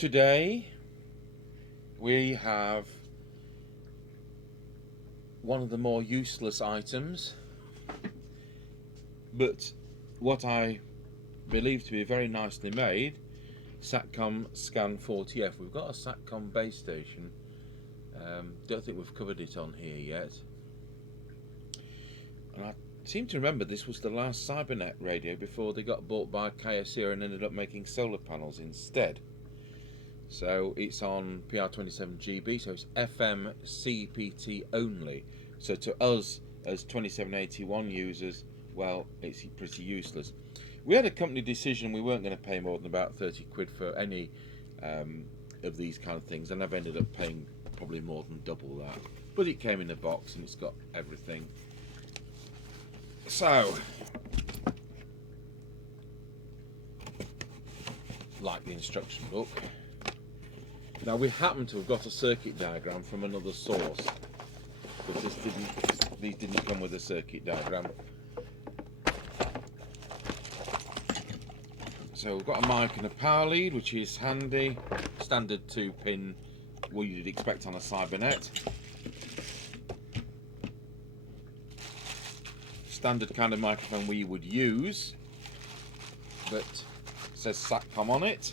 Today we have one of the more useless items, but what I believe to be very nicely made, Satcom Scan 40F. We've got a Satcom base station. Don't think we've covered it on here yet. And I seem to remember this was the last Cybernet radio before they got bought by Kyocera and ended up making solar panels instead. So it's on PR27GB, so it's FM CEPT only. So to us as 2781 users, well, it's pretty useless. We had a company decision we weren't going to pay more than about 30 quid for any of these kind of things, and I've ended up paying probably more than double that. But it came in a box and it's got everything. So, like the instruction book. Now we happen to have got a circuit diagram from another source, but these didn't come with a circuit diagram. So we've got a mic and a power lead, which is handy. Standard 2-pin, what you'd expect on a Cybernet. Standard kind of microphone we would use, but it says Satcom on it,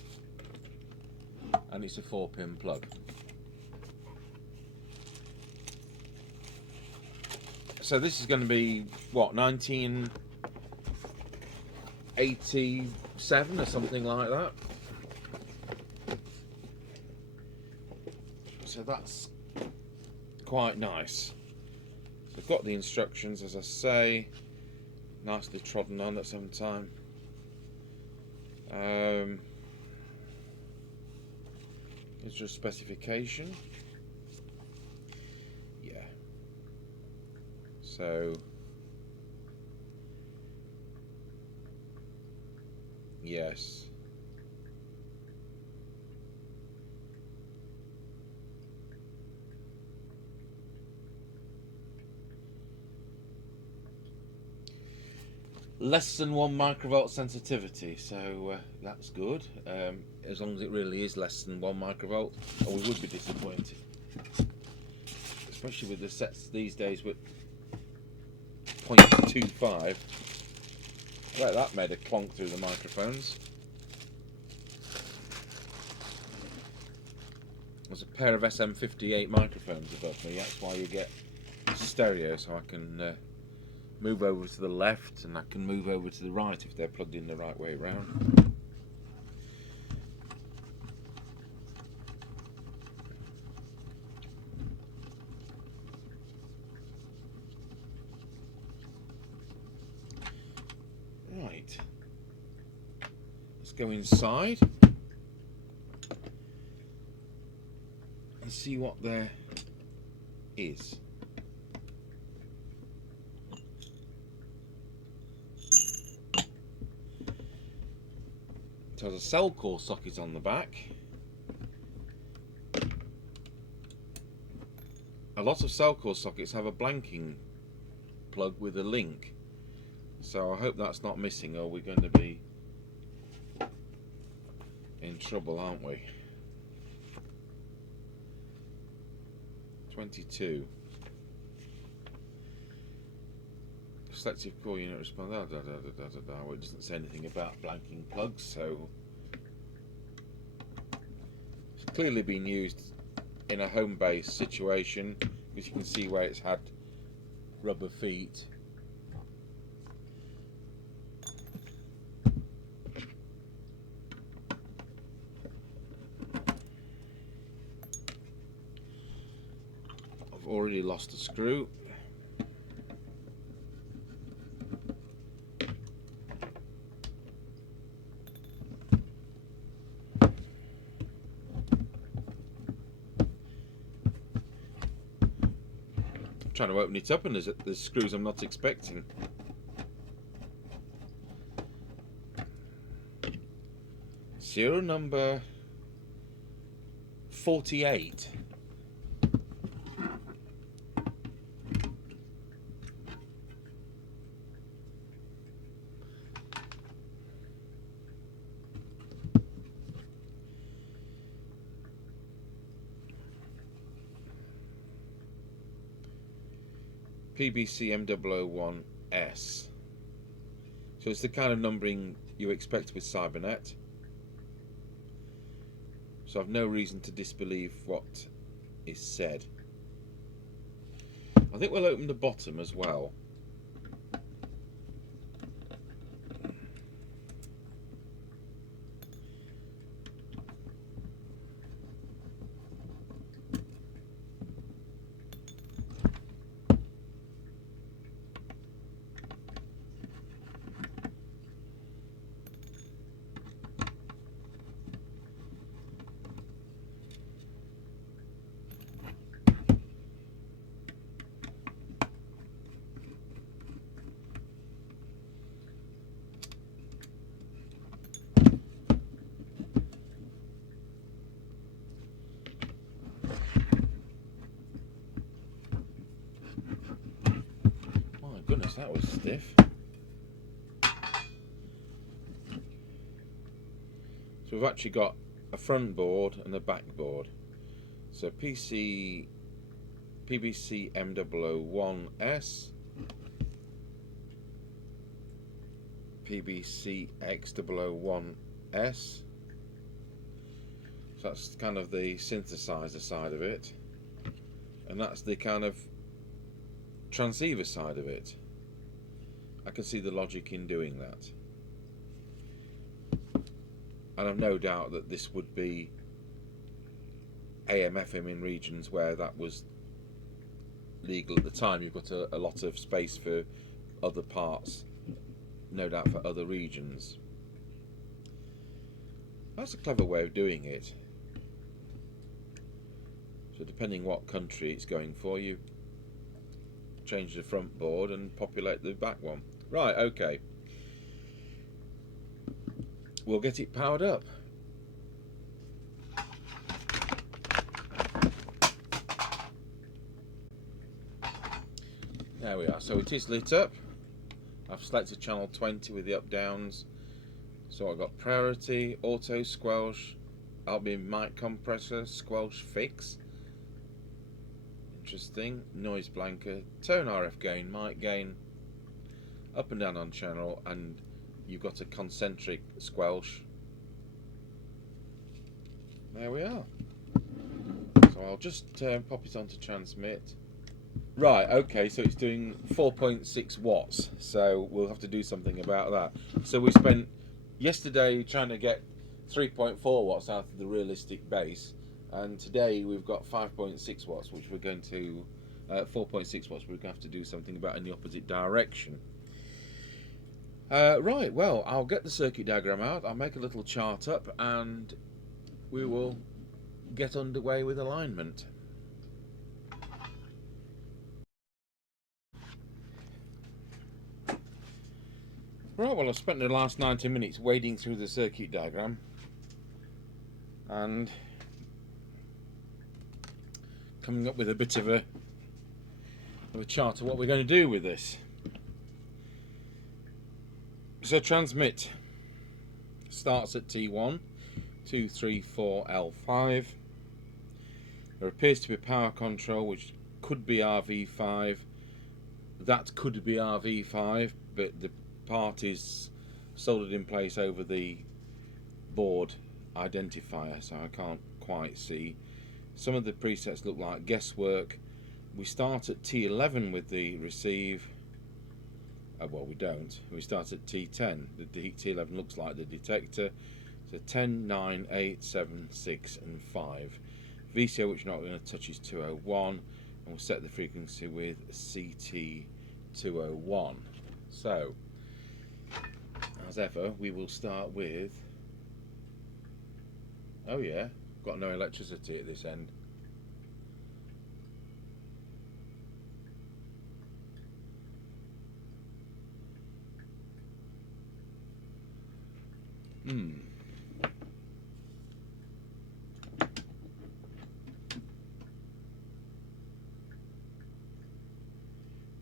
and it's a 4-pin plug. So this is going to be what, 1987 or something like that. So that's quite nice. So I've got the instructions, as I say, nicely trodden on at some time. Is there a specification? Yeah. So yes. Less than 1 microvolt sensitivity, so that's good. As long as it really is less than 1 microvolt, or we would be disappointed. Especially with the sets these days with 0.25. I bet that made a clonk through the microphones. There's a pair of SM58 microphones above me, that's why you get stereo, so I can move over to the left and I can move over to the right if they're plugged in the right way around. Right, let's go inside and see what there is. It has a cell core socket on the back. A lot of cell core sockets have a blanking plug with a link, so I hope that's not missing, or we're going to be in trouble, aren't we? 22. Selective core unit response. Well, it doesn't say anything about blanking plugs, so it's clearly been used in a home base situation, because you can see where it's had rubber feet. I've already lost a screw. Trying to open it up and there's screws I'm not expecting. Serial number 48. PBC M001S. So it's the kind of numbering you expect with Cybernet. So I've no reason to disbelieve what is said. I think we'll open the bottom as well. Goodness, that was stiff. So we've actually got a front board and a back board. So PBC M001S, PBC X001S. So that's kind of the synthesizer side of it, and that's the kind of transceiver side of it. I can see the logic in doing that, and I've no doubt that this would be AM FM in regions where that was legal at the time. You've got a lot of space for other parts, no doubt for other regions. That's a clever way of doing it. So depending what country it's going for, you change the front board and populate the back one. Right, okay. We'll get it powered up. There we are. So it is lit up. I've selected channel 20 with the up downs. So I've got priority, auto squelch, albumin mic compressor, squelch fix. Interesting. Noise blanker, tone RF gain, mic gain, up and down on channel, and you've got a concentric squelch. There we are. So I'll just pop it on to transmit. Right, okay, so it's doing 4.6 watts, so we'll have to do something about that. So we spent yesterday trying to get 3.4 watts out of the realistic base, and today we've got 5.6 watts, which we're going to 4.6 watts, we're going to have to do something about in the opposite direction. Right, well, I'll get the circuit diagram out, I'll make a little chart up, and we will get underway with alignment. Right, well, I've spent the last 90 minutes wading through the circuit diagram and coming up with a bit of a chart of what we're going to do with this. So transmit starts at T1, 2, 3, 4, L5. There appears to be power control, which could be RV5. That could be RV5, but the part is soldered in place over the board identifier, so I can't quite see. Some of the presets look like guesswork. We start at T11 with the receive. Well, we don't. We start at T10. The T11 looks like the detector. So 10, 9, 8, 7, 6 and 5. VCO, which we're not going to touch, is 201, and we'll set the frequency with CT201. So as ever, we will start with, oh yeah, got no electricity at this end.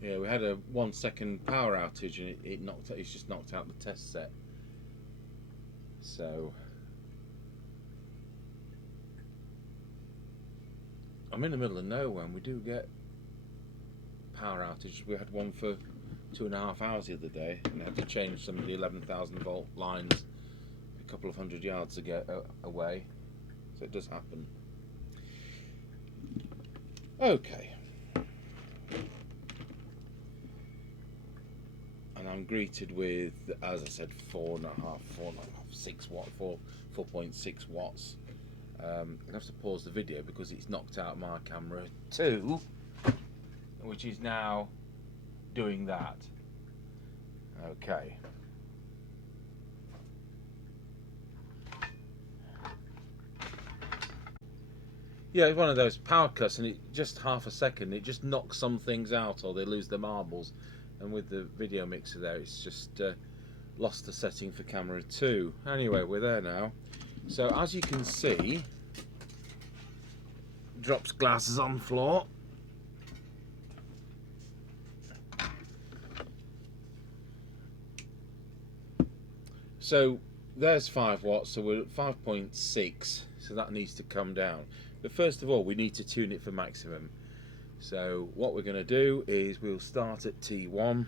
Yeah, we had a 1 second power outage and it's just knocked out the test set. So I'm in the middle of nowhere and we do get power outage. We had one for 2.5 hours the other day, and I had to change some of the 11,000 volt lines a couple of 100 yards away. So it does happen. Okay. And I'm greeted with, as I said, 4.5, 6 watt, 4.6 watts. I have to pause the video because it's knocked out my camera 2, which is now doing that. Okay. Yeah, it's one of those power cuts, and it just half a second, it just knocks some things out, or they lose their marbles. And with the video mixer there, it's just lost the setting for camera 2. Anyway, we're there now. So as you can see, drops glasses on floor. So there's 5 watts, so we're at 5.6, so that needs to come down. But first of all, we need to tune it for maximum. So what we're going to do is we'll start at T1.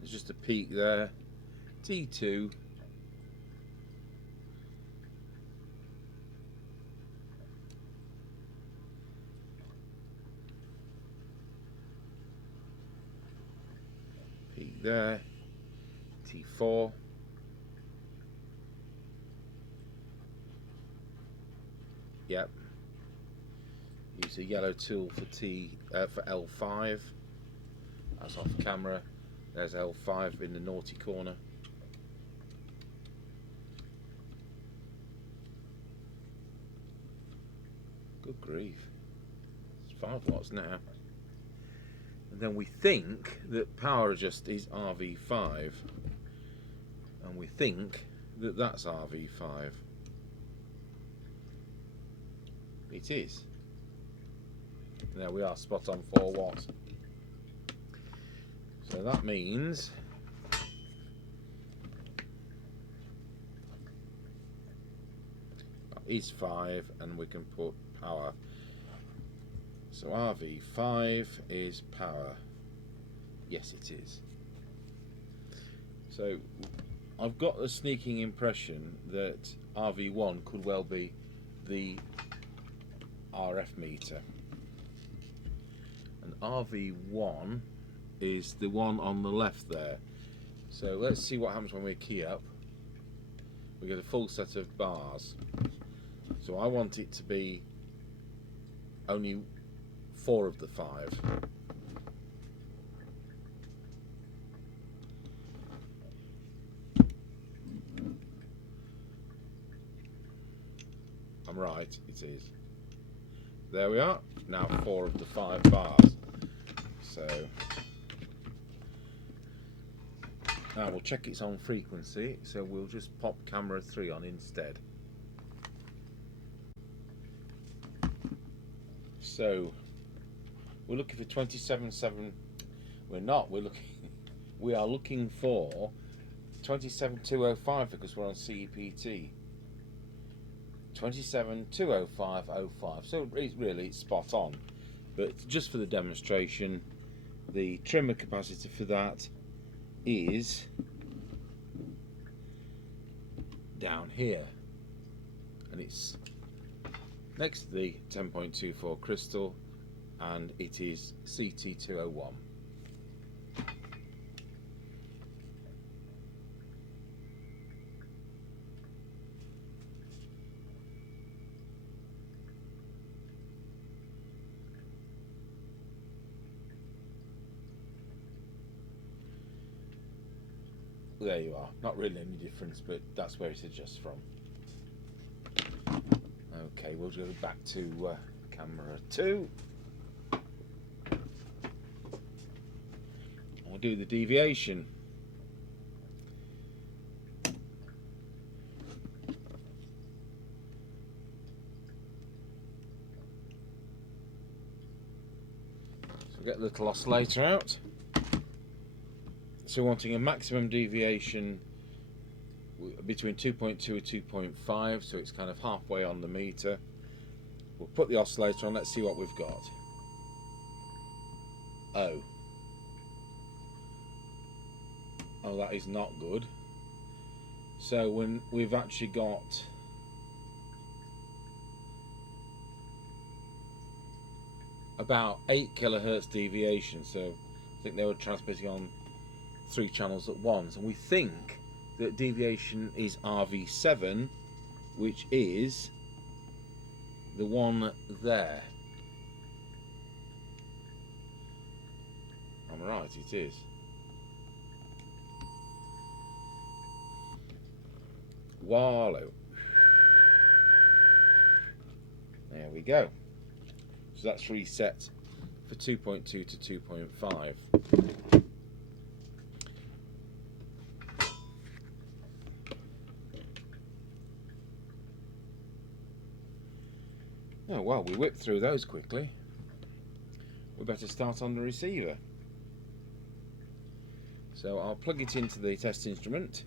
There's just a peak there. T2. Peak there. T4. Yep. Use a yellow tool for for L5. That's off camera. There's L5 in the naughty corner. Good grief. It's 5 watts now. And then we think that power adjust is RV5. And we think that that's RV5. It is. There we are, spot on 4 watts. So that means that is 5, and we can put power. So RV5 is power. Yes, it is. So I've got a sneaking impression that RV1 could well be the RF meter, and RV1 is the one on the left there. So let's see what happens when we key up. We get a full set of bars. So I want it to be only 4 of the 5. I'm right, it is. There we are, now 4 of the 5 bars. So now we'll check its on frequency, so we'll just pop camera 3 on instead. So we're looking for 27.7. We're not, we are looking for 27.205 because we're on CEPT. 27.205.05. So it's spot on. But just for the demonstration, the trimmer capacitor for that is down here, and it's next to the 10.24 crystal, and it is CT201. There you are. Not really any difference, but that's where it adjusts from. Okay, we'll go back to camera 2. We'll do the deviation. So we'll get the little oscillator out. So wanting a maximum deviation between 2.2 and 2.5, so it's kind of halfway on the meter. We'll put the oscillator on. Let's see what we've got. Oh, that is not good. So when we've actually got about 8 kilohertz deviation, so I think they were transmitting on 3 channels at once, and we think that deviation is RV7, which is the one there. I'm right, it is. Wallow. There we go. So that's reset for 2.2 to 2.5. Oh well, we whipped through those quickly. We better start on the receiver. So I'll plug it into the test instrument.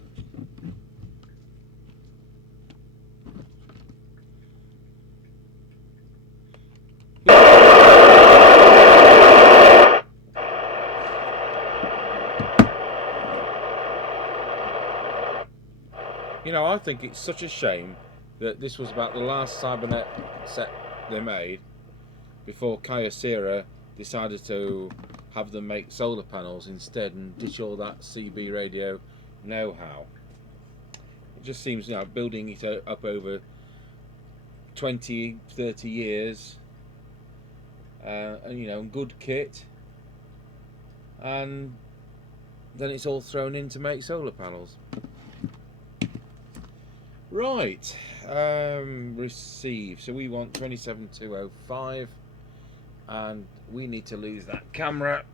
You know, I think it's such a shame that this was about the last Cybernet set they made before Kyocera decided to have them make solar panels instead and ditch all that CB radio know-how. It just seems, you know, building it up over 20, 30 years, and, you know, good kit, and then it's all thrown in to make solar panels. Right, receive. So we want 27205, and we need to lose that camera.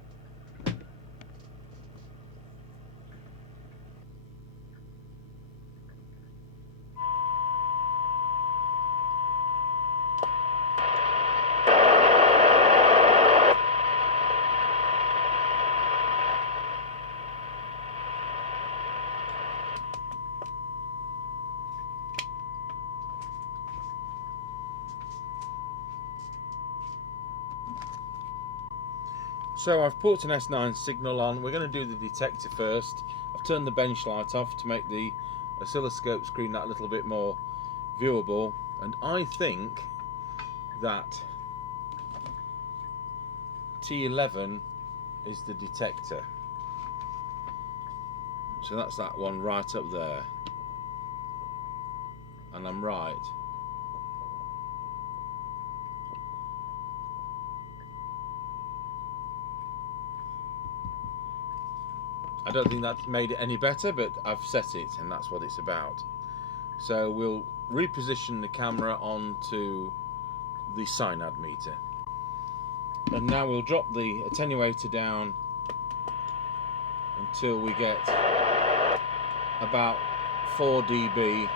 So I've put an S9 signal on. We're going to do the detector first. I've turned the bench light off to make the oscilloscope screen that little bit more viewable, and I think that T11 is the detector. So that's that one right up there, and I'm right. I don't think that's made it any better, but I've set it and that's what it's about. So we'll reposition the camera onto the cyanide meter, and now we'll drop the attenuator down until we get about 4 dB.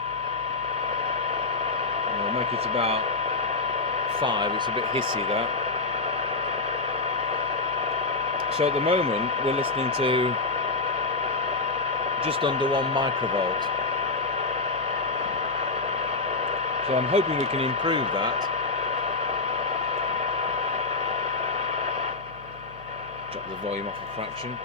And we'll make it about 5. It's a bit hissy, that. So at the moment we're listening to just under 1 microvolt. So I'm hoping we can improve that. Drop the volume off a fraction.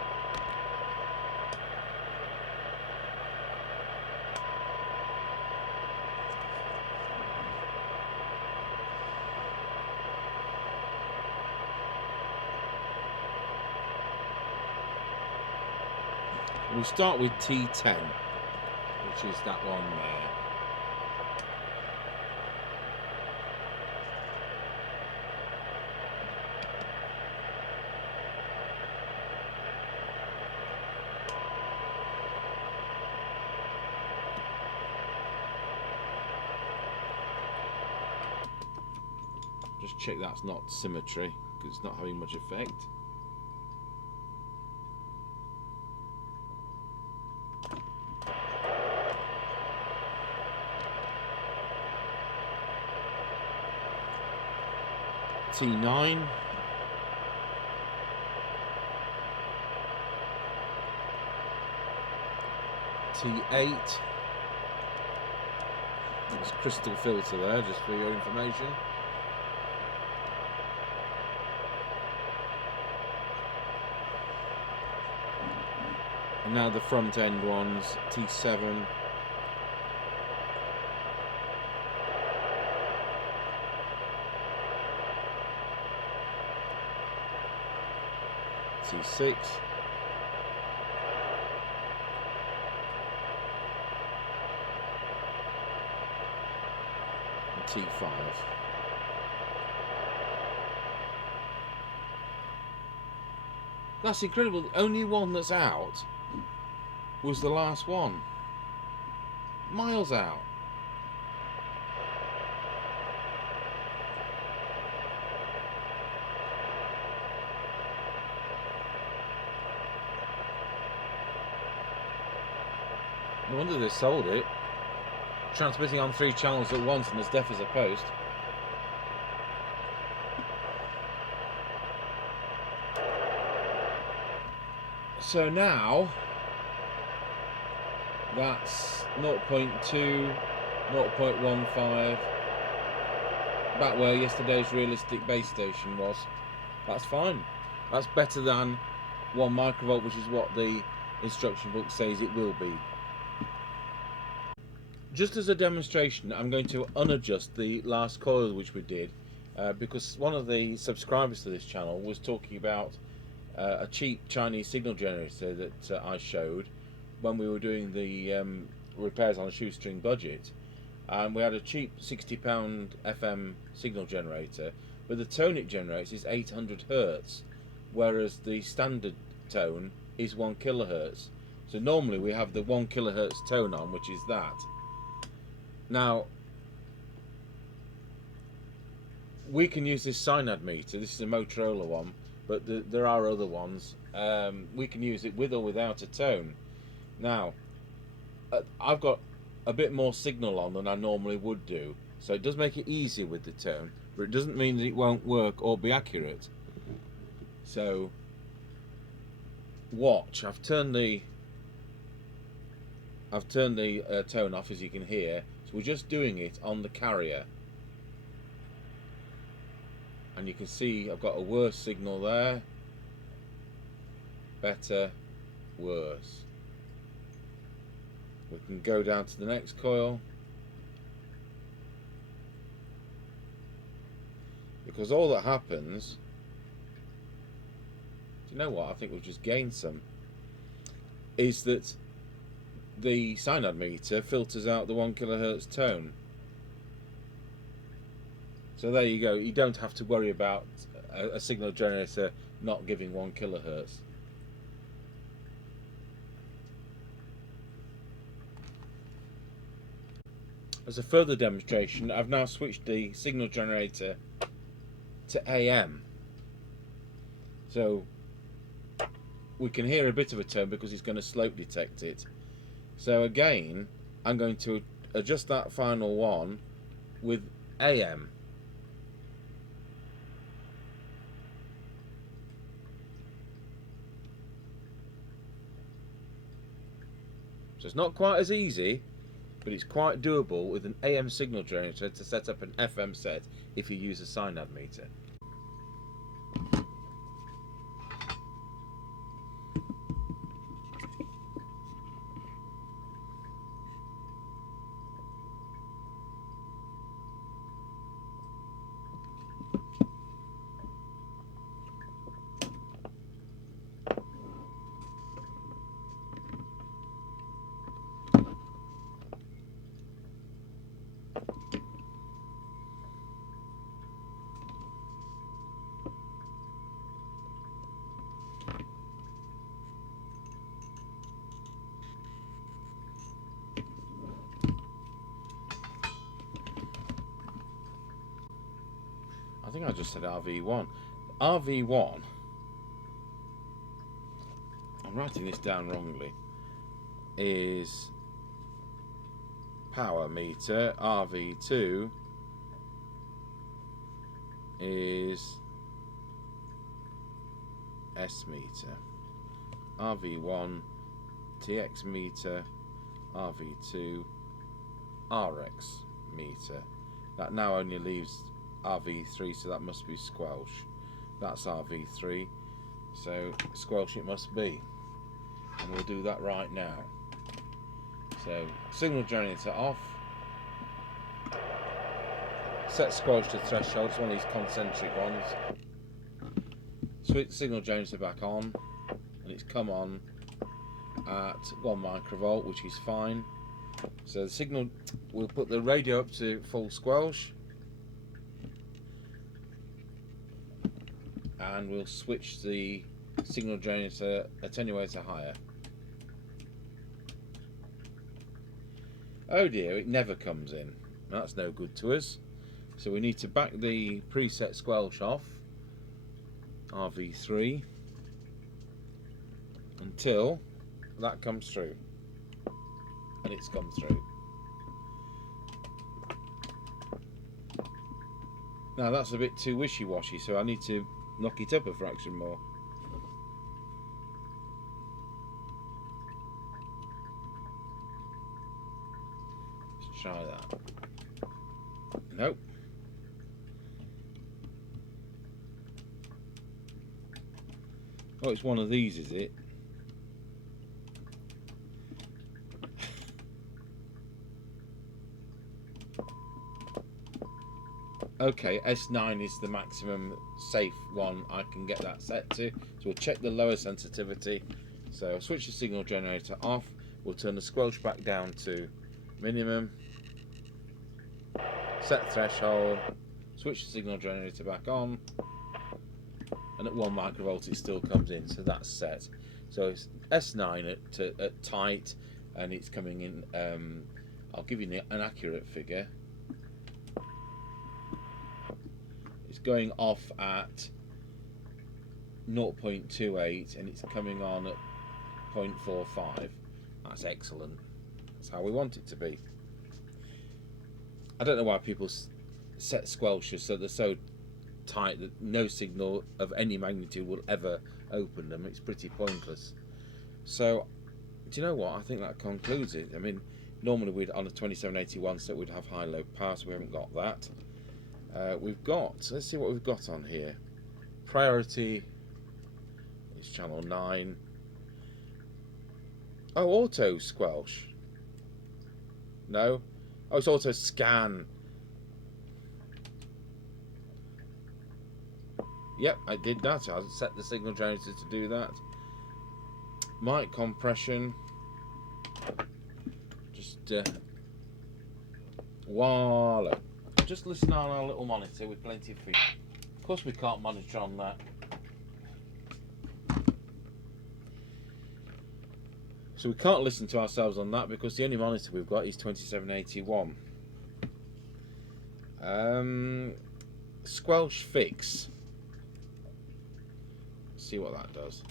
We'll start with T10, which is that one there. Just check that's not symmetry, because it's not having much effect. T9, T8, there's crystal filter there just for your information. And now the front end ones, T7. T6. And T5. That's incredible. The only one that's out was the last one. Miles out. No wonder they sold it. Transmitting on 3 channels at once and as deaf as a post. So now that's 0.2, 0.15, back where yesterday's realistic base station was. That's fine. That's better than 1 microvolt, which is what the instruction book says it will be. Just as a demonstration, I'm going to unadjust the last coil which we did, because one of the subscribers to this channel was talking about a cheap Chinese signal generator that I showed when we were doing the repairs on a shoestring budget, and we had a cheap £60 FM signal generator, but the tone it generates is 800 Hz, whereas the standard tone is 1 kHz. So normally we have the 1 kHz tone on, which is that. Now we can use this Cybernet meter. This is a Motorola one, but there are other ones. We can use it with or without a tone. Now, I've got a bit more signal on than I normally would do, so it does make it easier with the tone, but it doesn't mean that it won't work or be accurate. So, watch. I've turned the tone off, as you can hear. So we're just doing it on the carrier. And you can see I've got a worse signal there. Better, worse. We can go down to the next coil. Because all that happens, do you know what? I think we've just gained some. Is that the Cybernet meter filters out the 1 kHz tone. So there you go. You don't have to worry about a signal generator not giving 1 kHz. As a further demonstration, I've now switched the signal generator to AM. So we can hear a bit of a tone because it's going to slope detect it. So again, I'm going to adjust that final one with AM. So it's not quite as easy, but it's quite doable with an AM signal generator to set up an FM set if you use a Cybernet meter. I think I just said RV1. RV1, I'm writing this down wrongly, is power meter. RV2 is S meter. RV1 TX meter, RV2 RX meter. That now only leaves RV3, so that must be Squelch. That's RV3, so Squelch it must be. and we'll do that right now. So signal generator off, set Squelch to threshold, it's one of these concentric ones, switch the signal generator back on, and it's come on at 1 microvolt, which is fine. So the signal, we'll put the radio up to full Squelch, and we'll switch the signal generator attenuator higher. Oh dear, it never comes in. That's no good to us. So we need to back the preset Squelch off, RV3, until that comes through. And it's come through. Now that's a bit too wishy-washy, so I need to knock it up a fraction more. Let's try that. Nope. Oh, it's one of these, is it? Okay, S9 is the maximum safe one I can get that set to. So we'll check the lower sensitivity. So I'll switch the signal generator off. We'll turn the Squelch back down to minimum. Set threshold. Switch the signal generator back on. And at 1 microvolt it still comes in. So that's set. So it's S9 at tight, and it's coming in. I'll give you an accurate figure. It's going off at 0.28 and it's coming on at 0.45. That's excellent. That's how we want it to be. I don't know why people set Squelches so they're so tight that no signal of any magnitude will ever open them. It's pretty pointless. So, do you know what? I think that concludes it. I mean, normally we'd on a 2781 set we'd have high-low power, so we haven't got that. We've got, let's see what we've got on here. Priority is channel 9. Oh, auto Squelch. No. Oh, it's auto scan. Yep, I did that. I set the signal generator to do that. Mic compression. Just voila. Just listen on our little monitor with plenty of feedback. Of course we can't monitor on that. So we can't listen to ourselves on that because the only monitor we've got is 2781. Squelch fix. Let's see what that does.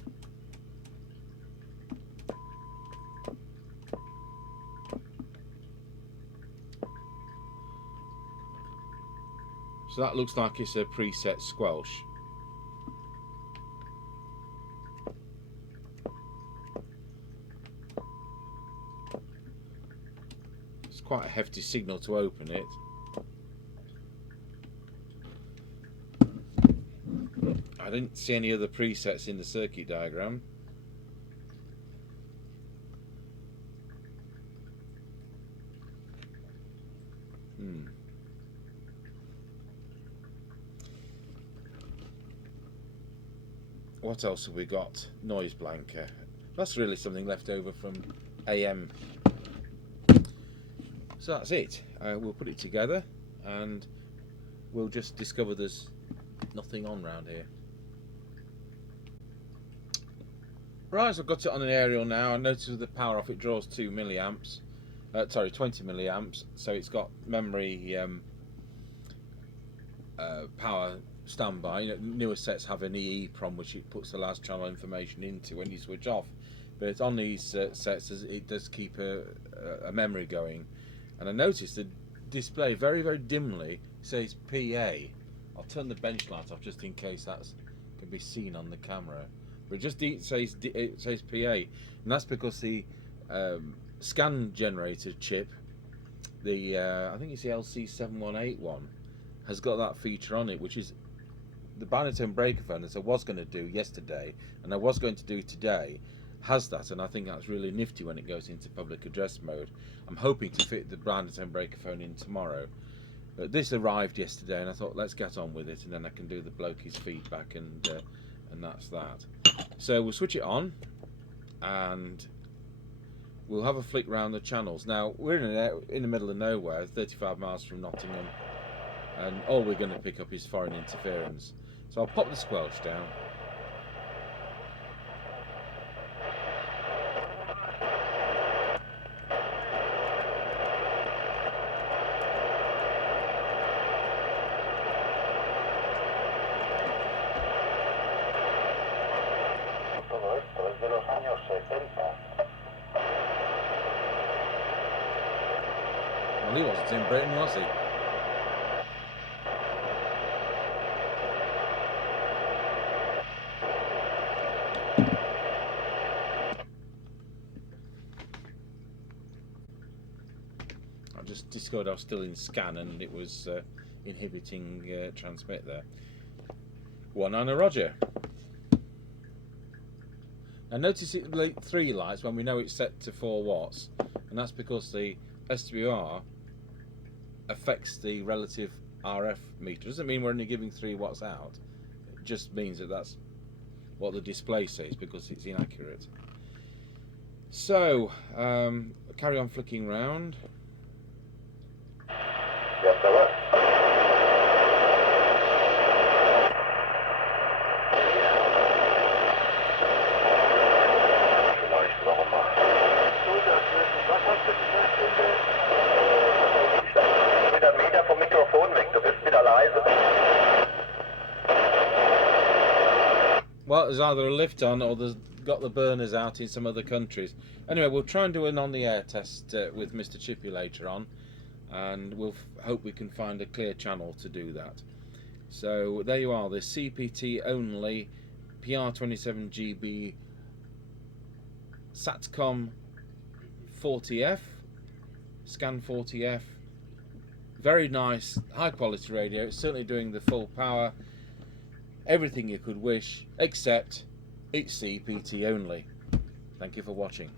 So that looks like it's a preset Squelch. It's quite a hefty signal to open it. I didn't see any other presets in the circuit diagram. What else have we got? Noise blanker. That's really something left over from AM. So that's it. We'll put it together and we'll just discover there's nothing on round here. Right, so I've got it on an aerial now. I noticed with the power off it draws 2 milliamps. Sorry, 20 milliamps. So it's got memory power standby. You know, newer sets have an EEPROM which it puts the last channel information into when you switch off. But on these sets it does keep a memory going. And I noticed the display very, very dimly says PA. I'll turn the bench light off just in case that can be seen on the camera. But it just says PA, and that's because the scan generator chip, the I think it's the LC7181, has got that feature on it, which is the binary tone breaker phone that I was going to do yesterday, and I was going to do today, has that, and I think that's really nifty when it goes into public address mode. I'm hoping to fit the Brandon breaker phone in tomorrow, but this arrived yesterday and I thought let's get on with it, and then I can do the blokey's feedback, and that's that. So we'll switch it on and we'll have a flick round the channels. Now we're in the middle of nowhere, 35 miles from Nottingham, and all we're going to pick up is foreign interference. So I'll pop the squelch down. Well, he wasn't in Britain, was he? I just discovered I was still in scan and it was inhibiting transmit there. 19 Roger. Now notice it lit 3 lights when we know it's set to 4 watts, and that's because the SWR affects the relative RF meter. Doesn't mean we're only giving 3 watts out. It just means that that's what the display says because it's inaccurate. So carry on flicking round. Yes, sir. Wieder einen Meter vom Mikrofon weg, du bist wieder leise. Well, there's either a lift on or there's got the burners out in some other countries. Anyway, we'll try and do an on-the-air test with Mr Chippie later on, and we'll hope we can find a clear channel to do that. So there you are, the CEPT only PR27GB Satcom 40F, Scan 40F. Very nice, high quality radio. It's certainly doing the full power, everything you could wish, except it's CEPT only. Thank you for watching.